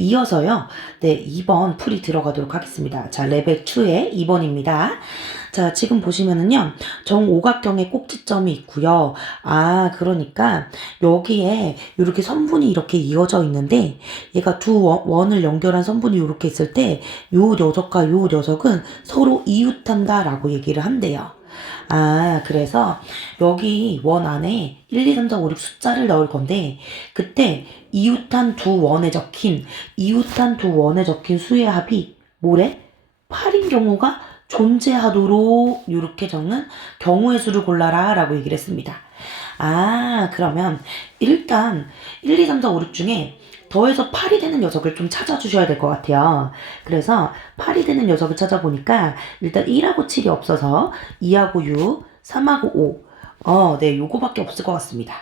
이어서요. 네, 2번 풀이 들어가도록 하겠습니다. 자, 레벨 2의 2번입니다. 자, 지금 보시면은요. 정오각형의 꼭지점이 있고요. 아, 그러니까 여기에 이렇게 선분이 이렇게 이어져 있는데 얘가 두 원을 연결한 선분이 이렇게 있을 때 요 녀석과 요 녀석은 서로 이웃한다라고 얘기를 한대요. 아, 그래서 여기 원 안에 1, 2, 3, 4, 5, 6 숫자를 넣을 건데 그때 이웃한 두 원에 적힌 수의 합이 뭐래? 8인 경우가 존재하도록 이렇게 적는 경우의 수를 골라라 라고 얘기를 했습니다. 아, 그러면 일단 1, 2, 3, 4, 5, 6 중에 더해서 8이 되는 녀석을 좀 찾아주셔야 될 것 같아요. 그래서 8이 되는 녀석을 찾아보니까 일단 1하고 7이 없어서 2하고 6, 3하고 5. 네, 요거밖에 없을 것 같습니다.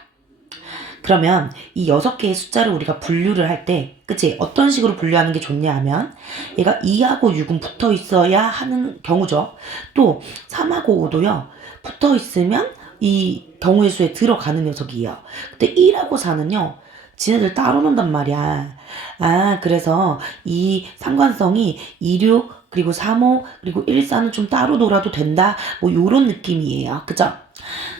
그러면 이 6개의 숫자를 우리가 분류를 할 때, 그치? 어떤 식으로 분류하는 게 좋냐 하면, 얘가 2하고 6은 붙어 있어야 하는 경우죠. 또 3하고 5도요, 붙어 있으면 이 경우의 수에 들어가는 녀석이에요. 근데 1하고 4는요, 지네들 따로 논단 말이야. 아, 그래서 이 상관성이 26, 그리고 35, 그리고 14는 좀 따로 놀아도 된다. 뭐 요런 느낌이에요. 그죠?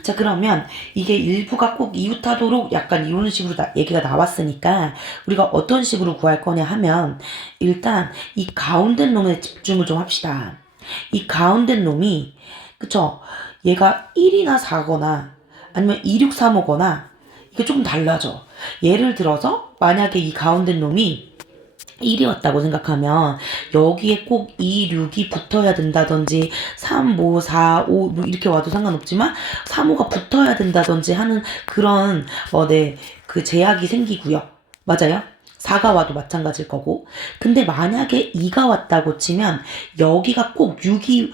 자, 그러면 이게 일부가 꼭 이웃하도록 약간 이런 식으로 얘기가 나왔으니까 우리가 어떤 식으로 구할 거냐 하면 일단 이 가운데 놈에 집중을 좀 합시다. 이 가운데 놈이 그쵸? 얘가 1이나 4거나 아니면 2, 6, 3, 5거나 이게 조금 달라져. 예를 들어서 만약에 이 가운데 놈이 1이었다고 생각하면 여기에 꼭 2, 6이 붙어야 된다든지 3, 5, 4, 5 뭐 이렇게 와도 상관없지만 3, 5가 붙어야 된다든지 하는 그런 네, 그 제약이 생기고요. 맞아요? 4가 와도 마찬가지일 거고. 근데 만약에 2가 왔다고 치면 여기가 꼭 6이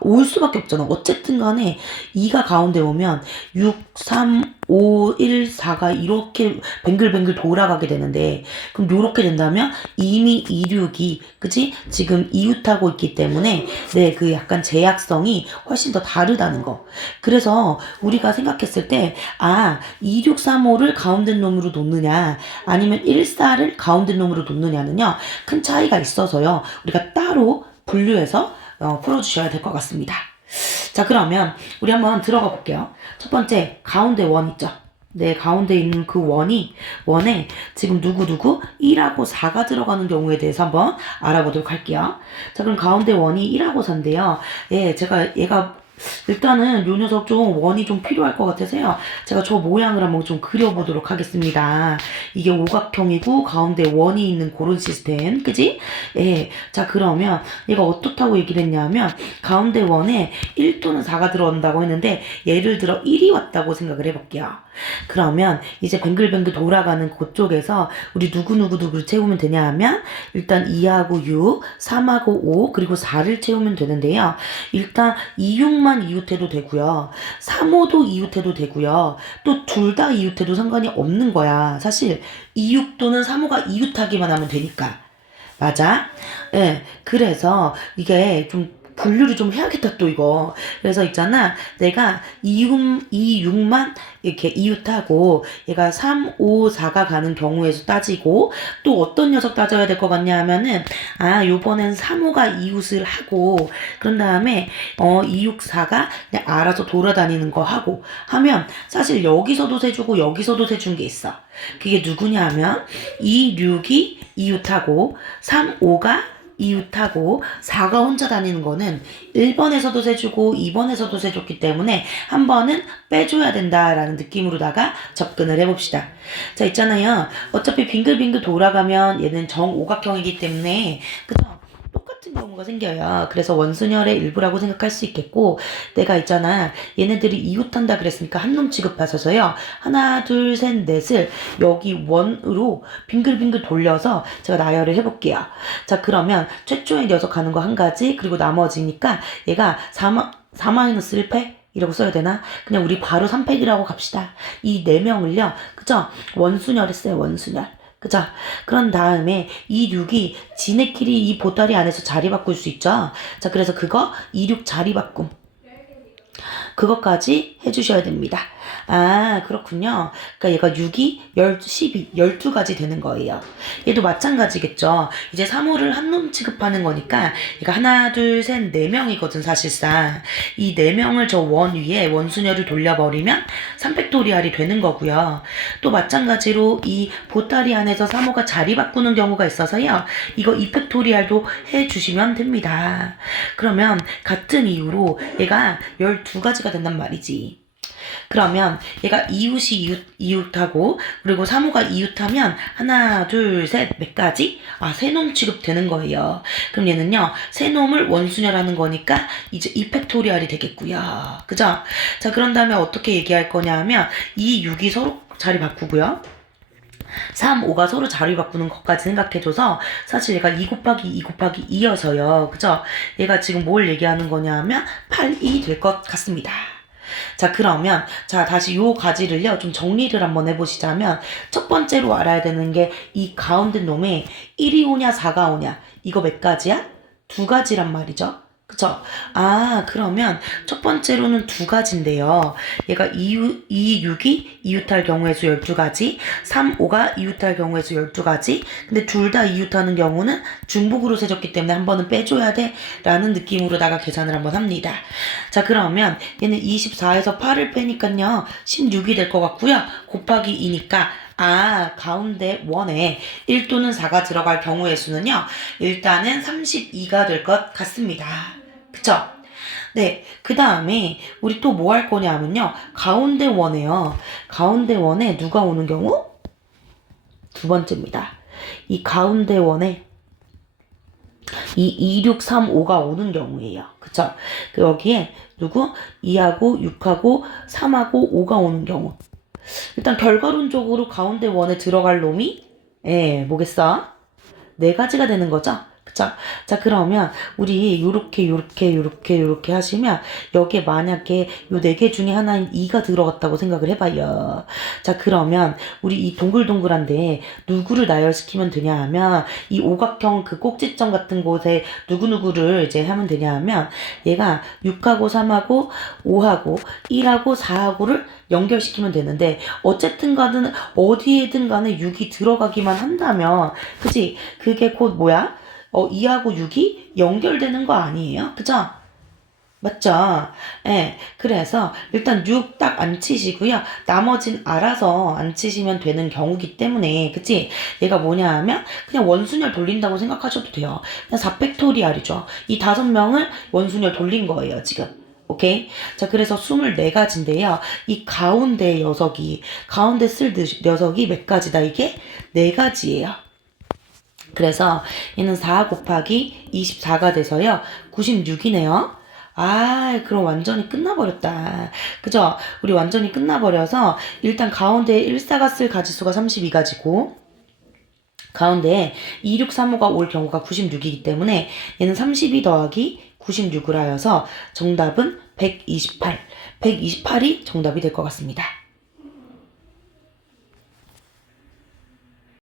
올 수밖에 없잖아. 어쨌든 간에 2가 가운데 오면 6, 3, 5, 1, 4가 이렇게 뱅글뱅글 돌아가게 되는데 그럼 요렇게 된다면 이미 2, 6이 그치? 지금 이웃하고 있기 때문에 네, 그 약간 제약성이 훨씬 더 다르다는 거. 그래서 우리가 생각했을 때 2, 6, 3, 5를 가운데 놈으로 놓느냐 아니면 1, 4를 가운데 놈으로 놓느냐는요. 큰 차이가 있어서요. 우리가 따로 분류해서 풀어주셔야 될 것 같습니다. 자, 그러면 우리 한번 들어가 볼게요. 첫 번째 가운데 원 있죠. 네, 가운데 있는 그 원에 지금 누구누구 1하고 4가 들어가는 경우에 대해서 한번 알아보도록 할게요. 자, 그럼 가운데 원이 1하고 4인데요. 예, 얘가 일단은 요 녀석 좀 원이 좀 필요할 것 같아서요. 제가 저 모양을 한번 좀 그려보도록 하겠습니다. 이게 오각형이고 가운데 원이 있는 그런 시스템. 그지? 예. 자, 그러면 얘가 어떻다고 얘기를 했냐면 가운데 원에 1 또는 4가 들어온다고 했는데 예를 들어 1이 왔다고 생각을 해볼게요. 그러면 이제 뱅글뱅글 돌아가는 그쪽에서 우리 누구누구를 채우면 되냐 하면 일단 2하고 6, 3하고 5, 그리고 4를 채우면 되는데요. 일단 2, 6만 이웃해도 되고요. 3, 5도 이웃해도 되고요. 또 둘 다 이웃해도 상관이 없는 거야. 사실 2, 6 또는 3, 5가 이웃하기만 하면 되니까. 맞아? 예. 그래서 이게 좀 분류를 좀 해야겠다 또 이거. 그래서 있잖아. 내가 6만 이렇게 이웃하고 얘가 3, 5, 4가 가는 경우에서 따지고 또 어떤 녀석 따져야 될 것 같냐 하면은 요번엔 3, 5가 이웃을 하고 그런 다음에 2, 6, 4가 그냥 알아서 돌아다니는 거 하고 하면 사실 여기서도 세주고 여기서도 세준 게 있어. 그게 누구냐 하면 2, 6이 이웃하고 3, 5가 이웃하고 4가 혼자 다니는 거는 1번에서도 세주고 2번에서도 세줬기 때문에 한 번은 빼줘야 된다라는 느낌으로다가 접근을 해봅시다. 자, 있잖아요. 어차피 빙글빙글 돌아가면 얘는 정오각형이기 때문에 그죠? 똑같은 경우가 생겨요. 그래서 원순열의 일부라고 생각할 수 있겠고 내가 있잖아. 얘네들이 이웃한다 그랬으니까 한 놈 취급하셔서요. 하나, 둘, 셋, 넷을 여기 원으로 빙글빙글 돌려서 제가 나열을 해볼게요. 자, 그러면 최초의 녀석 가는 거 한 가지 그리고 나머지니까 얘가 4-1패? 이라고 써야 되나? 그냥 우리 바로 3팩이라고 갑시다. 이 4명을요. 그죠? 원순열 했어요. 원순열. 그죠? 그런 다음에 이 6이 지네끼리 이 보따리 안에서 자리 바꿀 수 있죠? 자, 그래서 그거 2, 6 자리 바꿈. 그것까지 해주셔야 됩니다. 아, 그렇군요. 그러니까 얘가 6이 12, 12가지 되는 거예요. 얘도 마찬가지겠죠. 이제 3호를 한 놈 취급하는 거니까 얘가 하나, 둘, 셋, 4명이거든 사실상. 이 4명을 저 원 위에 원순열을 돌려버리면 3팩토리알이 되는 거고요. 또 마찬가지로 이 보따리 안에서 3호가 자리 바꾸는 경우가 있어서요. 이거 2팩토리알도 해주시면 됩니다. 그러면 같은 이유로 얘가 12가지가 된단 말이지. 그러면 얘가 이웃이 이웃하고 그리고 3호가 이웃하면 하나 둘 셋 몇 가지? 아, 세놈 취급되는 거예요. 그럼 얘는요 세놈을 원순열하는 거니까 이제 2팩토리알이 되겠고요. 그죠? 자, 그런 다음에 어떻게 얘기할 거냐 하면 이 6이 서로 자리 바꾸고요. 3, 5가 서로 자리 바꾸는 것까지 생각해줘서 사실 얘가 2 곱하기 2 곱하기 2여서요. 그죠? 얘가 지금 뭘 얘기하는 거냐 하면 8이 될 것 같습니다. 자, 그러면 자 다시 요 가지를요 좀 정리를 한번 해보시자면 첫 번째로 알아야 되는 게 이 가운데 놈에 1이 오냐 4가 오냐 이거 몇 가지야? 2가지란 말이죠. 그쵸? 아, 그러면 첫 번째로는 2가지인데요. 얘가 2, 6이 이웃할 경우의 수 12가지, 3, 5가 이웃할 경우의 수 12가지. 근데 둘 다 이웃하는 경우는 중복으로 세졌기 때문에 한 번은 빼줘야 돼 라는 느낌으로다가 계산을 한번 합니다. 자, 그러면 얘는 24에서 8을 빼니까요 16이 될 것 같고요. 곱하기 2니까 아, 가운데 원에 1 또는 4가 들어갈 경우의 수는요 일단은 32가 될 것 같습니다. 그쵸? 네, 그 다음에 우리 또 뭐 할 거냐 하면요 가운데 원에요. 가운데 원에 누가 오는 경우? 두 번째입니다. 이 가운데 원에 이 2, 6, 3, 5가 오는 경우예요. 그쵸? 여기에 누구? 2하고 6하고 3하고 5가 오는 경우. 일단 결과론적으로 가운데 원에 들어갈 놈이 뭐겠어? 4가지가 되는 거죠? 그쵸? 자, 그러면 우리 요렇게 하시면 여기에 만약에 요 4개 중에 하나인 2가 들어갔다고 생각을 해봐요. 자, 그러면 우리 이 동글동글한데 누구를 나열시키면 되냐 하면 이 오각형 그 꼭지점 같은 곳에 누구누구를 이제 하면 되냐 하면 얘가 6하고 3하고 5하고 1하고 4하고를 연결시키면 되는데 어쨌든 간에 어디에든 간에 6이 들어가기만 한다면 그치? 그게 곧 뭐야? 2하고 6이 연결되는 거 아니에요? 그죠? 맞죠? 예. 그래서 일단 6 딱 안 치시고요. 나머진 알아서 안 치시면 되는 경우기 때문에 그치? 얘가 뭐냐 하면 그냥 원순열 돌린다고 생각하셔도 돼요. 그냥 4팩토리알이죠. 이 5명을 원순열 돌린 거예요, 지금. 오케이? 자, 그래서 24가지인데요. 이 가운데 녀석이, 가운데 쓸 녀석이 몇 가지다, 이게? 4가지예요. 그래서 얘는 4 곱하기 24가 돼서요. 96이네요. 아, 그럼 완전히 끝나버렸다. 그죠? 우리 완전히 끝나버려서 일단 가운데 1사가 쓸 가지수가 32가지고 가운데 2, 6, 3, 5가 올 경우가 96이기 때문에 얘는 32 더하기 96을 하여서 정답은 128. 128이 정답이 될 것 같습니다.